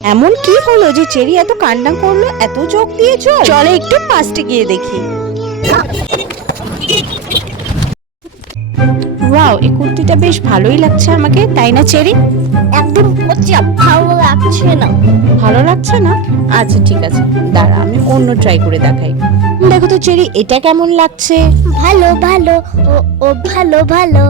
এমন কি হলো যে চেরি এত কান্না করলো, এত চোখ দিয়ে জল? চলে একটু পাশে গিয়ে দেখি। ওয়াও, এই কুর্তিটা বেশ ভালোই লাগছে আমাকে, তাই না চেরি? একদম পচা, ভালো লাগছে না। ভালো লাগছে না? আচ্ছা ঠিক আছে, দাঁড়া আমি অন্য ট্রাই করে দেখাই। দেখো তো চেরি, এটা কেমন লাগছে? ভালো ভালো, ও ও ভালো ভালো,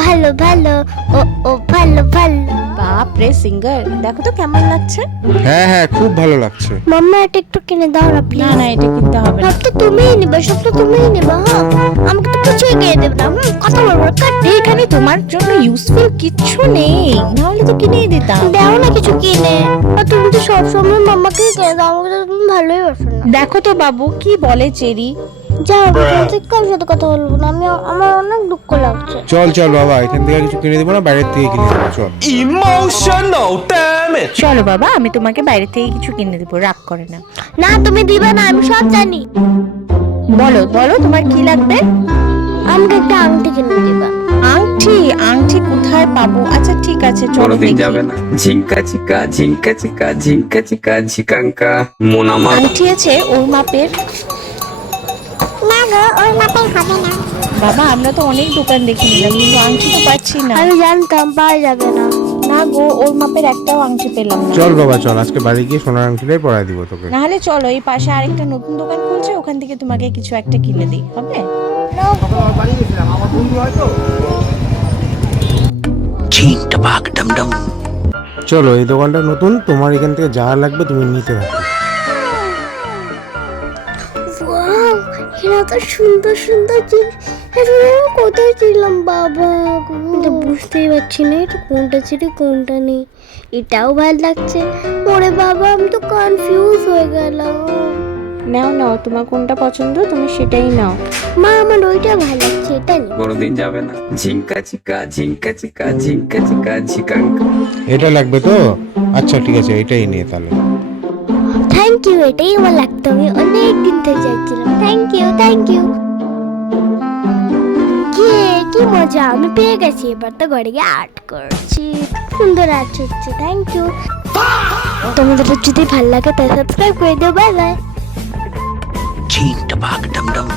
ভালো ভালো, ও ও ভালো ভালো। বাপ রে সিঙ্গার, দেখো তো কেমন লাগছে। হ্যাঁ হ্যাঁ, খুব ভালো লাগছে। মাম্মা এটা একটু কিনে দাও না না প্লিজ। না, এটা কিনতে হবে না। সব তো তুমিই নিবে, সব তো তুমিই নিবে। হ্যাঁ, আমাকে তো কিছুই কিনে দেবে না। কথা বলবো কাট। এখানে তোমার জন্য ইউজফুল কিচ্ছু নেই, নাহলে তো কিনেই দিতাম। দাও না কিছু কিনে। আর তুমি তো সবসময় মাম্মাকে কিনে দাও, আমাকে তো তুমি ভালোই বাসো না। দেখো তো বাবু কি বলে চেরি। যাও, আমি কারোর সাথে কথা বলবো না। আমার অনেক দুঃখ লাগছে। চল চল বাবা, এখান থেকে কিছু কিনে দেবো না, বাইরের থেকে কিনে দেবো, চল। Emotional damage. চলো বাবা, আমি তোমাকে বাইরে থেকে কিছু কিনে দেবো, রাগ করে না। না তুমি দিবে না, আমি সব জানি। বলো বলো, তোমার কি লাগবে? আমাকে একটা আংটি কিনে দিবা। আংটি? আংটি কোথায় পাবো? আচ্ছা ঠিক আছে, চলো কোনোদিন দেখি। যাবে না ঝিঙ্কা চিকা ঝিঙ্কা চিকা ঝিঙ্কা চিকা ঝিকাঙ্কা মন আমার। আংটি আছে ওর মাপের? না গো, ওই মাপে হবে না। বাবা আমরা তো অনেক দোকান দেখে নিলাম, কিন্তু আংটি তো পাচ্ছি না। আমি জানতাম পাওয়া যাবে না। না গো, ওর মাপের একটাও আংটি পেলাম না। চল বাবা চল, আজকে বাড়ি গিয়ে সোনার আংটিটাই পরাই দিব তোকে। নাহলে চলো, এই পাশে আরেকটা নতুন দোকান খুলছে, ওখান থেকে তোমাকে কিছু একটা কিনে দিই, হবে? চলো, এই দোকানটা নতুন, তোমার এখান থেকে যা লাগবে তুমি নিতে থাকো। ওয়াও, এরা তো সুন্দর সুন্দর জিনিস। আসলে আমি কোথায় ছিলাম বাবা? এটা বুঝতেই পারছি না, এটা কোনটা ছিল কোনটা নেই। এটাও ভালো লাগছে। ওরে বাবা, আমি তো কনফিউজ হয়ে গেলাম। নাও নাও, তোমার কোনটা পছন্দ তুমি সেটাই নাও। মা, আমার ওইটা ভালো লাগছে, এটা নেই। কোনোদিন যাবে না ঝিঙ্কা চিকা ঝিঙ্কা চিকা ঝিঙ্কা চিকা ঝিকাঙ্কা। এটা লাগবে তো? আচ্ছা ঠিক আছে, এটাই নিয়ে তাহলে। থ্যাংক ইউ, এটাই আমার লাগতো। আমি অনেক দিন থেকে চাইছিলাম। Thank you thank you. কি মজা, আমি পেয়ে গেছি। এবার তো ঘরে গিয়ে আর্ট করছি। সুন্দর আর্ট হচ্ছে। Thank you. তোমাদের যদি ভালো লাগে তাহলে সাবস্ক্রাইব করে দিও। Bye bye. ঝিঙ্কা বাগ ডম ডম।